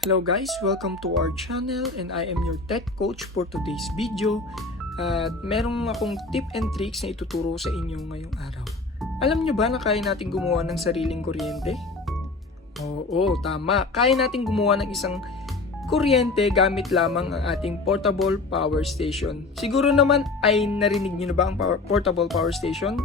Hello guys, welcome to our channel and I am your tech coach for today's video. At merong akong tip and tricks na ituturo sa inyo ngayong araw. Alam nyo ba na kaya natin gumawa ng sariling kuryente? Oo, tama. Kaya natin gumawa ng isang kuryente gamit lamang ang ating portable power station. Siguro naman ay narinig nyo na ba ang portable power station?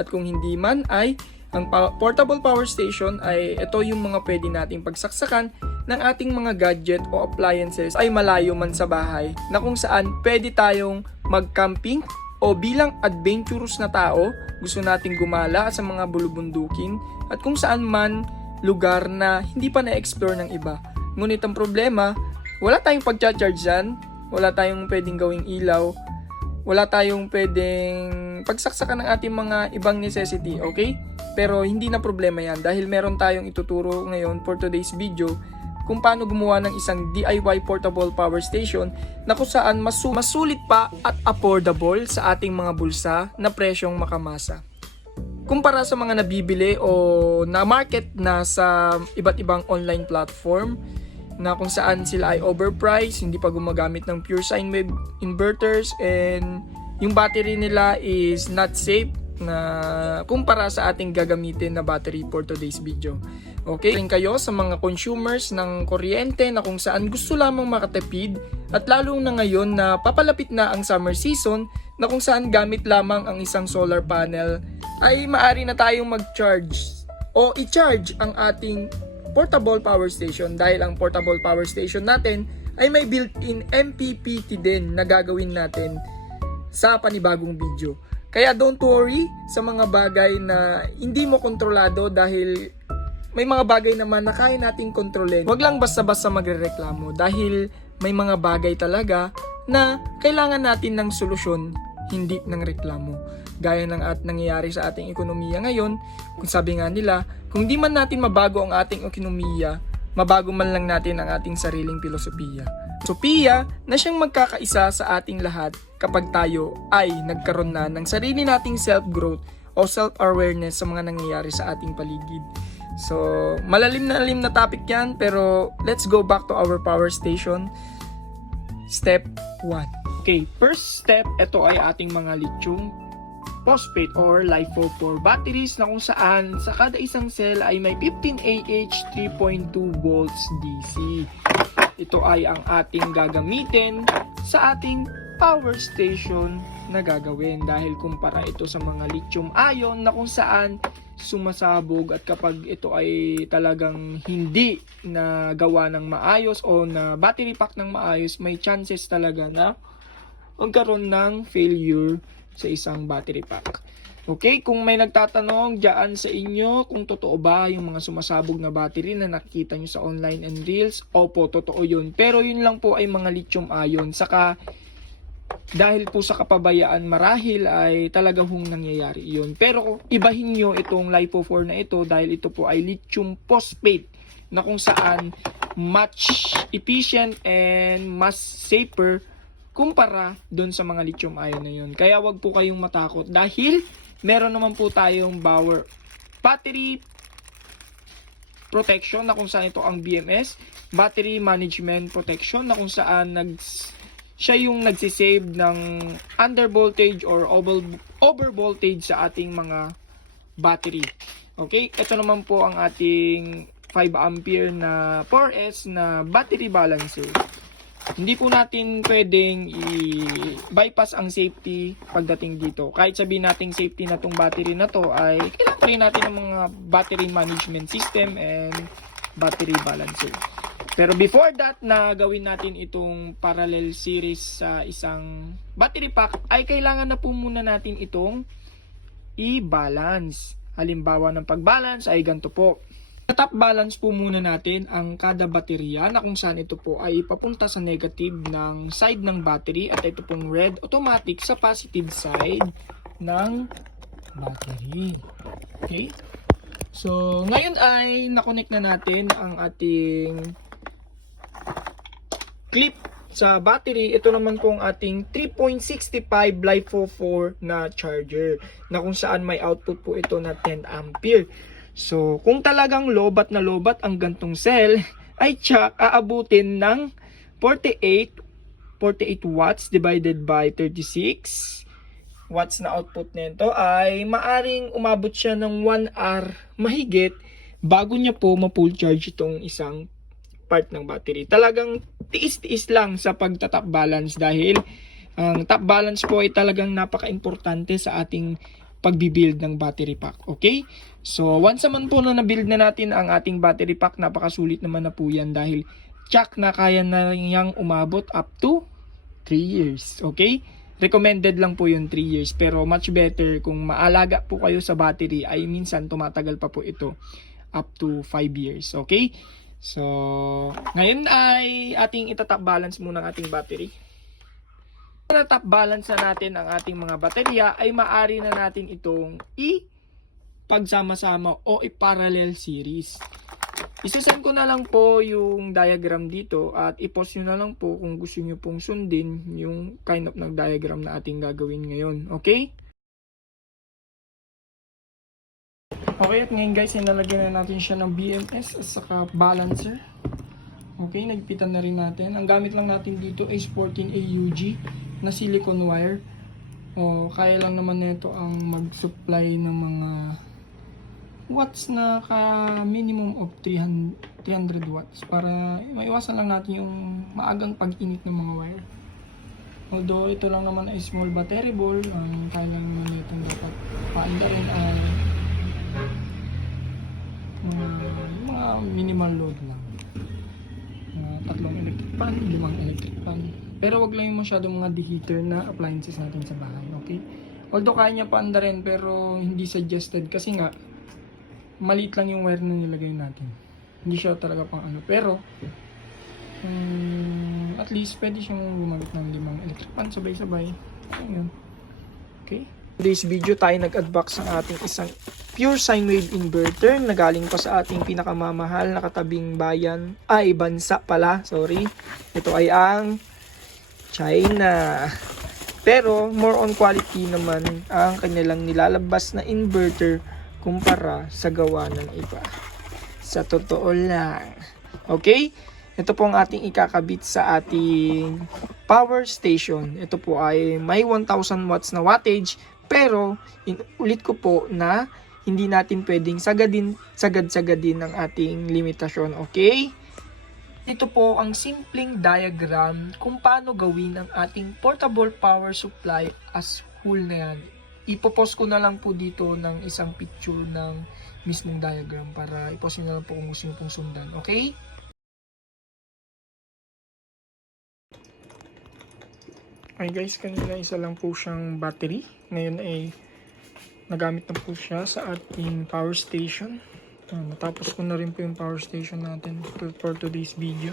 At kung hindi man ay ang portable power station ay ito yung mga pwede nating pagsaksakan ng ating mga gadget o appliances ay malayo man sa bahay na kung saan pwede tayong mag-camping o bilang adventurous na tao gusto nating gumala sa mga bulubundukin at kung saan man lugar na hindi pa na-explore ng iba. Ngunit ang problema, wala tayong pag-charge dyan, wala tayong pwedeng gawing ilaw, wala tayong pwedeng pagsaksakan ng ating mga ibang necessity, okay? Pero hindi na problema yan dahil meron tayong ituturo ngayon for today's video kung paano gumawa ng isang DIY portable power station na kung saan masulit pa at affordable sa ating mga bulsa na presyong makamasa. Kumpara sa mga nabibili o na-market na sa iba't ibang online platform na kung saan sila ay overpriced, hindi pa gumagamit ng pure sine wave inverters and yung battery nila is not safe na kumpara sa ating gagamitin na battery for today's video. Okay, rin kayo sa mga consumers ng kuryente na kung saan gusto lamang makatipid at lalo na ngayon na papalapit na ang summer season na kung saan gamit lamang ang isang solar panel ay maaari na tayong mag-charge o i-charge ang ating portable power station dahil ang portable power station natin ay may built-in MPPT din na gagawin natin sa panibagong video. Kaya don't worry sa mga bagay na hindi mo kontrolado dahil may mga bagay naman na kaya nating kontrolin. Huwag lang basta-basta magrereklamo dahil may mga bagay talaga na kailangan natin ng solusyon, hindi ng reklamo. Gaya ng nangyayari sa ating ekonomiya ngayon, kung sabi nga nila, kung di man natin mabago ang ating ekonomiya, mabago man lang natin ang ating sariling filosofiya. Sopiya na siyang magkakaisa sa ating lahat kapag tayo ay nagkaroon na ng sarili nating self-growth o self-awareness sa mga nangyayari sa ating paligid. So, malalim na topic yan, pero let's go back to our power station. Step 1. Okay, first step, ito ay ating mga lithium phosphate or LiFePO4 batteries na kung saan sa kada isang cell ay may 15Ah 3.2 volts DC. Ito ay ang ating gagamitin sa ating power station na gagawin dahil kumpara ito sa mga lithium ion na kung saan sumasabog at kapag ito ay talagang hindi na gawa ng maayos o na battery pack ng maayos, may chances talaga na magkaroon ng failure sa isang battery pack. Okay, kung may nagtatanong dyan sa inyo kung totoo ba yung mga sumasabog na battery na nakikita nyo sa online and reels, opo, totoo yun. Pero yun lang po ay mga lithium ion. Saka dahil po sa kapabayaan marahil ay talaga hong nangyayari yun. Pero ibahin nyo itong LiFePO4 na ito dahil ito po ay lithium phosphate na kung saan much efficient and mas safer kumpara doon sa mga lithium ion na yun. Kaya wag po kayong matakot dahil meron naman po tayong battery protection na kung saan ito ang BMS, battery management protection na kung saan siya yung nagsisave ng under voltage or over voltage sa ating mga battery. Okay, ito naman po ang ating 5 ampere na 4S na battery balancer. Hindi po natin pwedeng i-bypass ang safety pagdating dito. Kahit sabihin natin safety na tong battery na to ay kailangan pa rin natin ng mga battery management system and battery balancer. Pero before that na gawin natin itong parallel series sa isang battery pack ay kailangan na po muna natin itong i-balance. Halimbawa ng pag-balance ay ganito po. Top balance po muna natin ang kada baterya na kung saan ito po ay ipapunta sa negative ng side ng battery at ito pong red automatic sa positive side ng battery. Okay? So, ngayon ay nakonect na natin ang ating clip sa battery. Ito naman po ang ating 3.65 LiFePO4 na charger na kung saan may output po ito na 10 ampere. So, kung talagang lobat na lobat ang gantong cell, ay aabutin ng 48 watts divided by 36 watts na output nito ay maaring umabot siya ng 1 hour mahigit bago niya po ma-full charge itong isang part ng battery. Talagang tiis-tiis lang sa pagta-top balance dahil ang top balance po ay talagang napaka-importante sa ating pagbibuild ng battery pack. Okay? So, once naman po na nabuild na natin ang ating battery pack, napakasulit naman na po yan dahil tsak na kaya na niyang umabot up to 3 years. Okay? Recommended lang po yung 3 years. Pero much better kung maalaga po kayo sa battery ay minsan tumatagal pa po ito up to 5 years. Okay? So, ngayon ay ating itatop balance muna ang ating battery. Na top balance na natin ang ating mga baterya ay maaari na natin itong pagsama-sama o i-parallel series. Isasend ko na lang po yung diagram dito at i-post nyo na lang po kung gusto nyo pong sundin yung kind of ng diagram na ating gagawin ngayon. Okay? Okay, at ngayon guys, nalagyan na natin siya ng BMS at saka balancer. Okay, nagpitan na rin natin. Ang gamit lang natin dito is 14 AUG na silicone wire. O, kaya lang naman nito ang mag-supply ng mga watts na minimum of 300 watts para maiwasan lang natin yung maagang pag-init ng mga wire. Although ito lang naman ay small battery ball, kaya lang naman itong dapat paanda rin ay mga minimal load lang. 3 electric fan, 5 electric fan. Pero wag lang yung masyadong mga deheater na appliances natin sa bahay, okay? Although kaya niya paanda rin pero hindi suggested kasi nga maliit lang yung wire na nilagay natin. Hindi siya talaga pang ano. Pero at least pwede siyang gumamit ng 5 electric fan sabay-sabay. Ayun. Okay? Today's video tayo nag-unbox ng ating isang pure sine wave inverter na galing pa sa ating pinakamamahal na katabing bayan. Bansa pala. Sorry. Ito ay ang China. Pero more on quality naman ang kanilang nilalabas na inverter kumpara sa gawa ng iba. Sa totoo lang. Okay? Ito po ang ating ikakabit sa ating power station. Ito po ay may 1000 watts na wattage. Pero, ulit ko po na hindi natin pwedeng sagad-sagadin ang ating limitasyon. Okay? Ito po ang simpleng diagram kung paano gawin ang ating portable power supply as whole na yan. Ipopost ko na lang po dito ng isang picture ng mismong diagram para ipost nyo na lang po kung gusto nyo pong sundan. Okay? Okay guys, kanina isa lang po siyang battery. Ngayon ay nagamit na po siya sa ating power station. Natapos ko na rin po yung power station natin for today's video.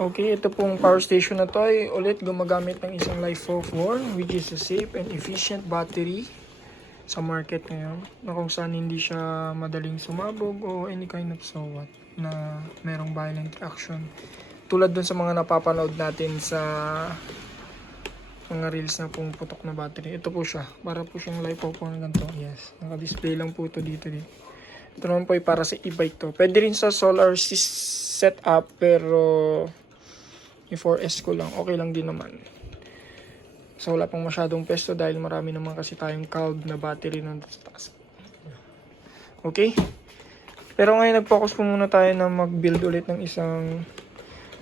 Okay, ito pong power station na to ay ulit gumagamit ng isang LiFePO4 which is a safe and efficient battery sa market ngayon na kung saan hindi siya madaling sumabog o any kind of so what na merong violent reaction. Tulad dun sa mga napapanood natin sa mga reels na pong putok na battery. Ito po siya. Para po siyang LiFePO4 na ganito. Yes. Naka-display lang po ito dito. Ito naman po ay para sa e-bike to. Pwede rin sa solar setup pero yung 4S ko lang. Okay lang din naman. So wala pang masyadong pesto dahil marami naman kasi tayong calb na battery nandun sa taas. Okay? Pero ngayon nag-focus po muna tayo na mag-build ulit ng isang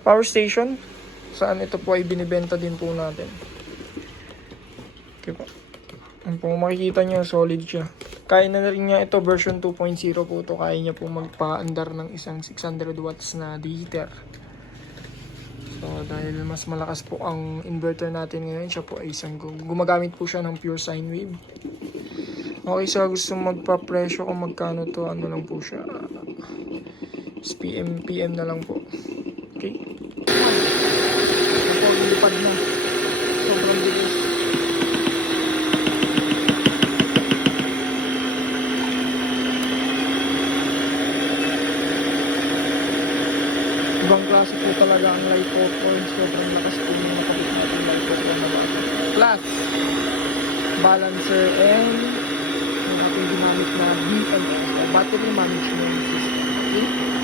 power station. Saan ito po ay binibenta din po natin. Okay po. Kung makikita nyo, solid siya. Kaya na rin niya ito, version 2.0 po ito. Kaya niya po magpa-andar ng isang 600 watts na deheater. So, dahil mas malakas po ang inverter natin ngayon, siya po ay isang gumagamit po siya ng pure sine wave. Okay, so gusto magpa-presyo kung magkano to, ano lang po siya. PM na lang po. Okay? Ito, lipad na. Sobrang bilis. Ibang klase po talaga ang LiFePO4. Sobrang lakas po yung nakabit natin LiFePO4 na bago. Plus, balancer and yung ating ginamit na BMS, battery management system. Okay?